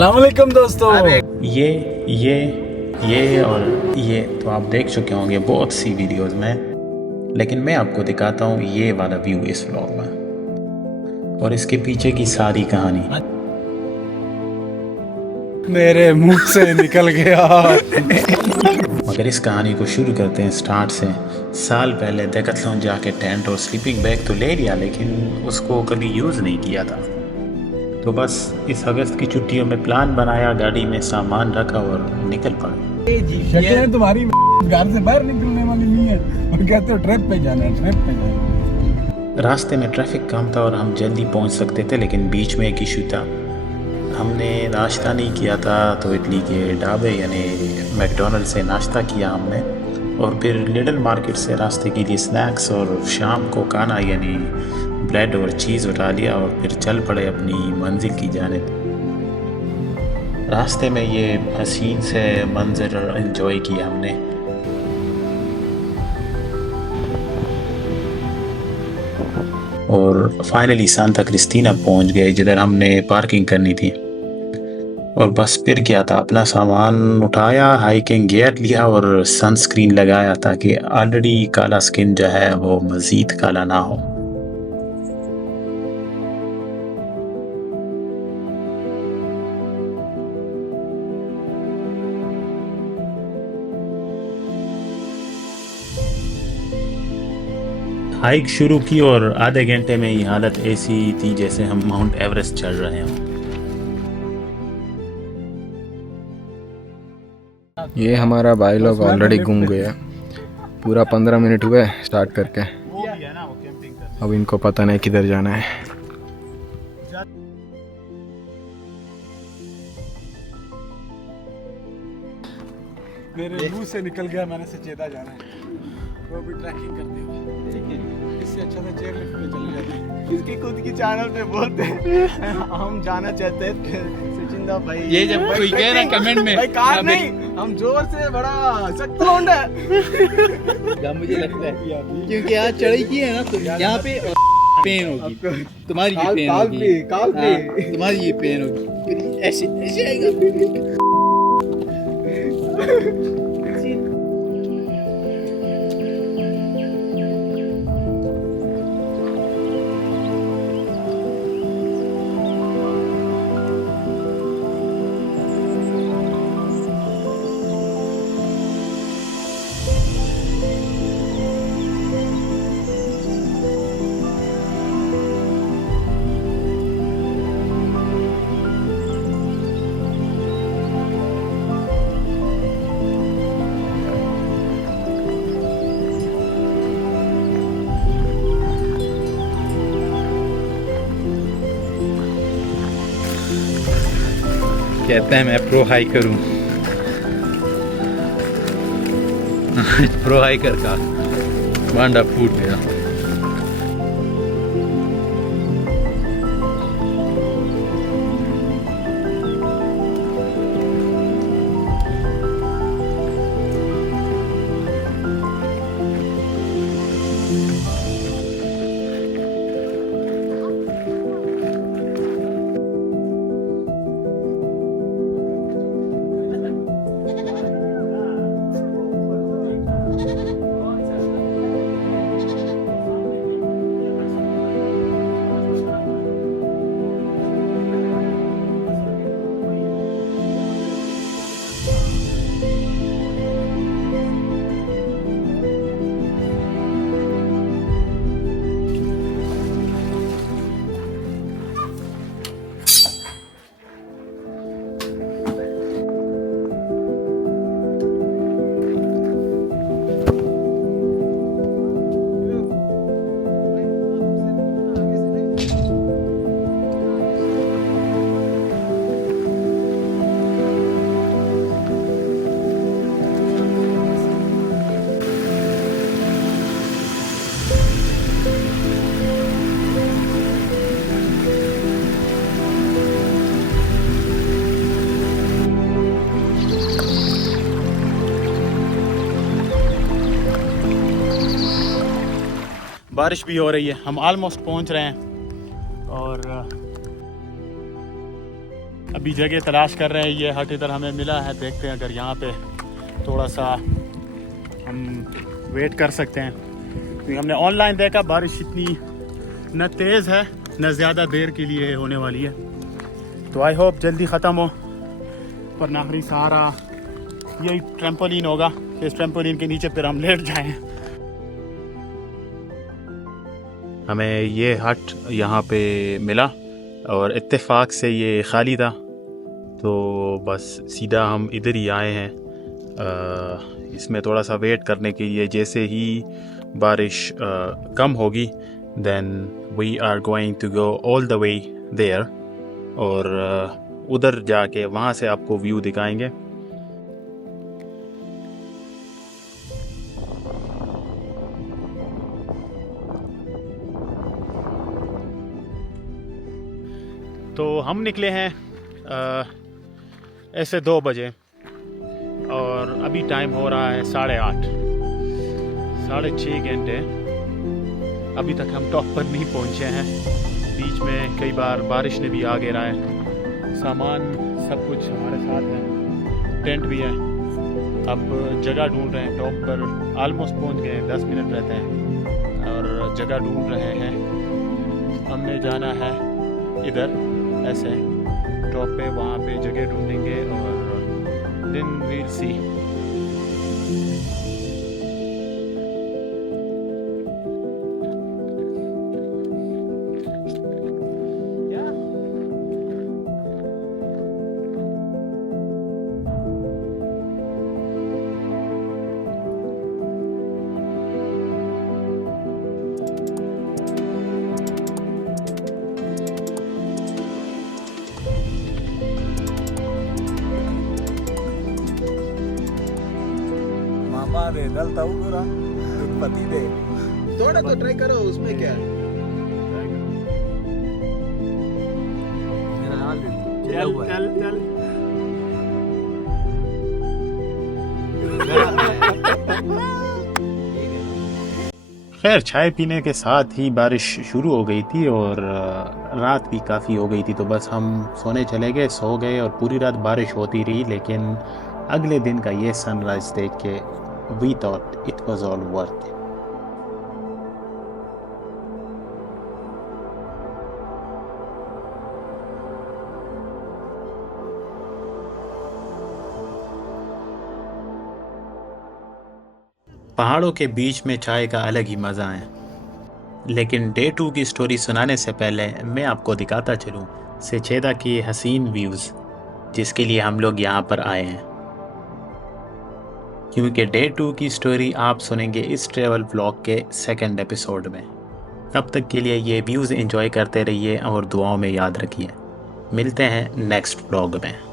अस्सलाम वालेकुम दोस्तों। ये और ये तो आप देख चुके होंगे बहुत सी वीडियोस में, लेकिन मैं आपको दिखाता हूँ ये वाला व्यू इस व्लॉग में और इसके पीछे की सारी कहानी। मेरे मुंह से निकल गया। मगर इस कहानी को शुरू करते हैं स्टार्ट से। साल पहले डेकाथलॉन जाके टेंट और स्लीपिंग बैग तो ले लिया, लेकिन उसको कभी यूज़ नहीं किया था। तो बस इस अगस्त की छुट्टियों में प्लान बनाया, गाड़ी में सामान रखा और निकल पड़े। शक्लें तुम्हारी घर से बाहर निकलने वाली नहीं है और कहते हो ट्रिप पे जाना है, ट्रिप पे जाना है। रास्ते में ट्रैफिक कम था और हम जल्दी पहुंच सकते थे, लेकिन बीच में एक इशू था। हमने नाश्ता नहीं किया था, तो इटली के ढाबे यानी मैकडोनल्ड से नाश्ता किया हमने, और फिर लिडल मार्केट से रास्ते के लिए स्नैक्स और शाम को खाना यानी ब्रेड और चीज़ उठा लिया और फिर चल पड़े अपनी मंजिल की जानिब। रास्ते में ये हसीन से मंजर एंजॉय किया हमने। और फाइनली सांता क्रिस्टीना पहुंच गए, जिधर हमने पार्किंग करनी थी। और बस फिर क्या था, अपना सामान उठाया, हाइकिंग गियर लिया और सनस्क्रीन लगाया ताकि ऑलरेडी काला स्किन जो है वो मज़ीद काला ना हो। हाइक शुरू की और आधे घंटे में ये हालत ऐसी थी जैसे हम माउंट एवरेस्ट चढ़ रहे हों। ये हमारा भाई लोग ऑलरेडी घूम गया। पूरा 15 मिनट हुए स्टार्ट करके। अब इनको पता नहीं किधर जाना है। मेरे मुंह से निकल गया, मैंने सचेता जाना है। वो भी ट्रैकिंग करते हुए इससे अच्छा था चेयर लिफ्ट पे चले जाते। इसकी खुद की चैनल पे बोलते हैं हम जाना चाहते हैं सचिंदा भाई। ये जब कोई कहे ना कमेंट में भाई कार नहीं, हम जोर से बड़ा सख्त होंडा है। मुझे लगता है क्योंकि आज चढ़ाई की है ना, तो यहाँ पे पेन होगी, तुम्हारी ये पेन होगी, तुम्हारी ये पेन होगी, फिर ऐसे ऐसे आएगा। कहते हैं मैं प्रो हाइकर हूँ। प्रो हाइकर का बांडा फूट गया। बारिश भी हो रही है, हम ऑलमोस्ट पहुंच रहे हैं और अभी जगह तलाश कर रहे हैं। ये हट इधर हमें मिला है, देखते हैं अगर यहाँ पे थोड़ा सा हम वेट कर सकते हैं, क्योंकि हमने ऑनलाइन देखा बारिश इतनी न तेज़ है न ज़्यादा देर के लिए होने वाली है। तो आई होप जल्दी ख़त्म हो, पर आखिरी सहारा यही ट्रैम्पोलिन होगा। इस ट्रैम्पोलिन के नीचे फिर हम लेट जाएं। हमें ये हट यहाँ पे मिला और इत्तेफाक से ये ख़ाली था, तो बस सीधा हम इधर ही आए हैं। इसमें थोड़ा सा वेट करने के लिए, जैसे ही बारिश कम होगी then we are going to go all the way there, और उधर जाके वहाँ से आपको व्यू दिखाएंगे। तो हम निकले हैं ऐसे 2 बजे और अभी टाइम हो रहा है 8:30, 6.5 घंटे। अभी तक हम टॉप पर नहीं पहुंचे हैं। बीच में कई बार बारिश ने भी आ गिरा है। सामान सब कुछ हमारे साथ है, टेंट भी है। अब जगह ढूंढ रहे हैं। टॉप पर ऑलमोस्ट पहुंच गए हैं, 10 मिनट रहते हैं और जगह ढूंढ रहे हैं। हमने जाना है इधर ऐसे टॉप पे, वहाँ पे जगह ढूंढेंगे और देन वील सी। दे दलता हूँ पूरा पति दे, थोड़ा तो ट्राई करो, उसमें क्या है। मेरा हाल चला हुआ है। चल खैर, चाय पीने के साथ ही बारिश शुरू हो गई थी और रात भी काफ़ी हो गई थी, तो बस हम सोने चले गए, सो गए और पूरी रात बारिश होती रही। लेकिन अगले दिन का ये सनराइज देख के we thought it was all worth it. पहाड़ों के बीच में चाय का अलग ही मज़ा है। लेकिन डे 2 की स्टोरी सुनाने से पहले मैं आपको दिखाता चलूँ सचेदा के हसीन व्यूज़, जिसके लिए हम लोग यहाँ पर आए हैं। क्योंकि डे 2 की स्टोरी आप सुनेंगे इस ट्रैवल व्लॉग के 2nd एपिसोड में। तब तक के लिए ये व्यूज़ एंजॉय करते रहिए और दुआओं में याद रखिए। मिलते हैं नेक्स्ट व्लॉग में।